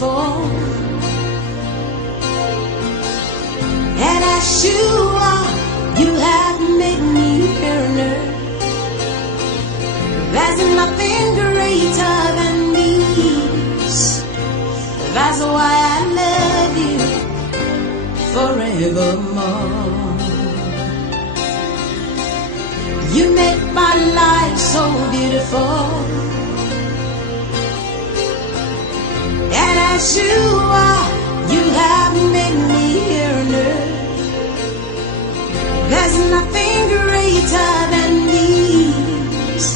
beautiful. And as you are, you have made me here on earth. There's nothing greater than these. That's why I love you forevermore. You make my life so beautiful. And as you are, you have made me here on earth. There's nothing greater than these.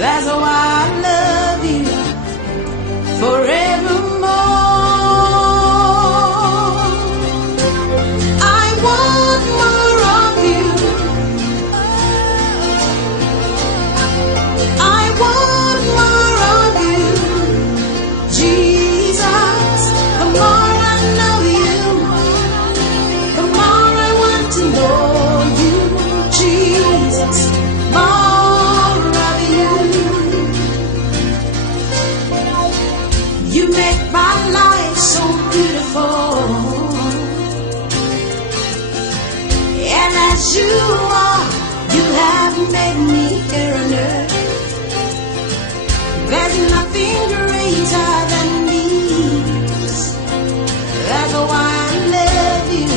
That's why I love you forevermore. I want more of you. I want more of you, Jesus. The more I know you, the more I want to know you, Jesus. More of you. You make my life so beautiful. And as you are, you have made me here on earth. There's nothing greater than these. That's why I love you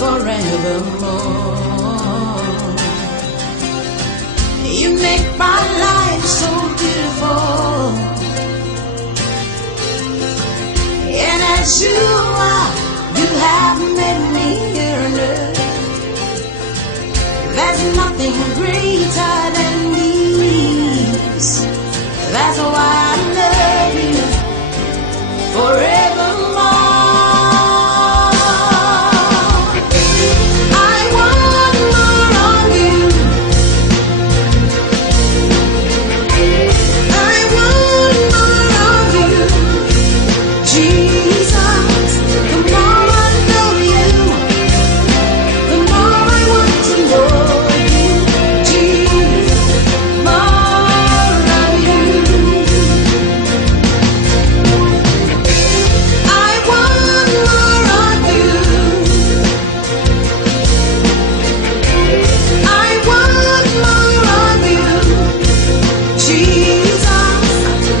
forevermore. You make my life so beautiful. And as you are, you have made me here on earth. There's nothing greater than these. That's why I love you forevermore. I want more of you. I want more of you, Jesus. The more I know you, the more I want to know you, Jesus. More of you. I want more of you. I want more of you, Jesus.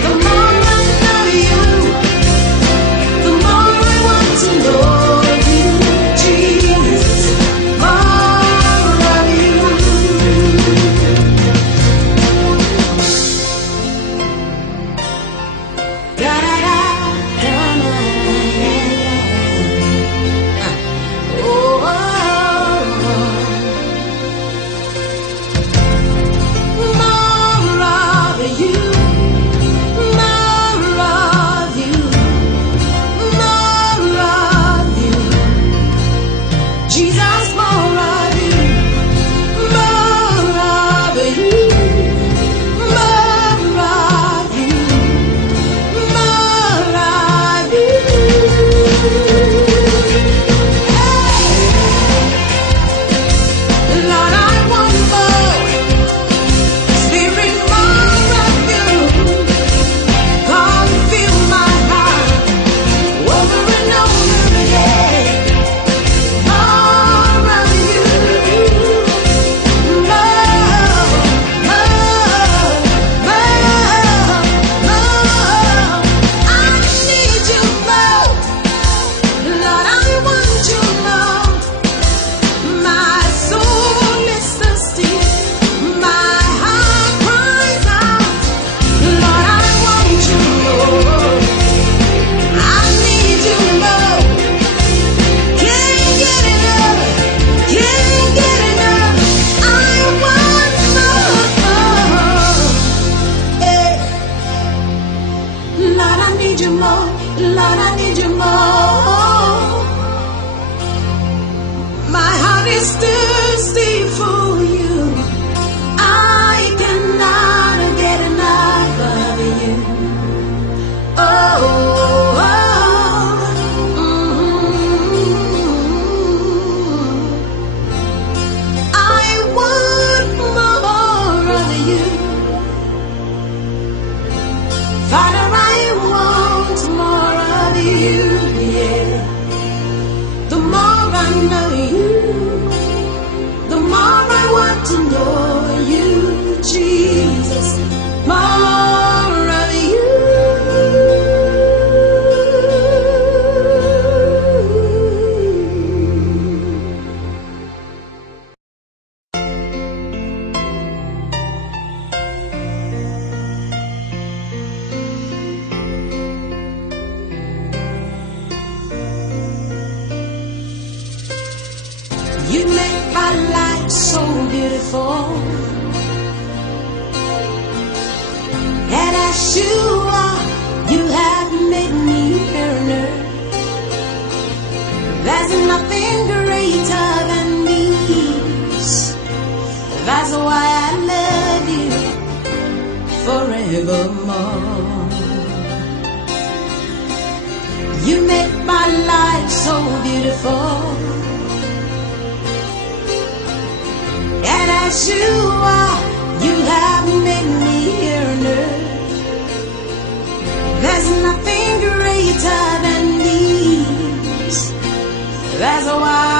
The more I know you, the more I want to know you, Jesus. More of you. Da da da da da. Oh, more of you, more of you, more of you, Jesus. More of you, more of you, more of you, more of you. Hey, Lord, I want more. Spirit, more of you. Come fill my heart over and over again. More of you. More, more. I need you more. Lord, I want you more. My soul is thirsty. My heart cries out. Lord, I want you more. I need you more. Can't get enough. Can't get enough. I want more. Hey. Lord, I need you more. Lord, I need you more. My heart is thirsty for you. I cannot get enough of you. Oh, I want more of you. Father, I want more. you, yeah. The more I know you, the more I want to know you, Jesus. More of you. You make my life so beautiful, and as you are, you have made me yearner. There's nothing greater than these. That's why I love you forevermore. You make my life so beautiful, and as you are, you have made me yearner. There's nothing greater than these. That's why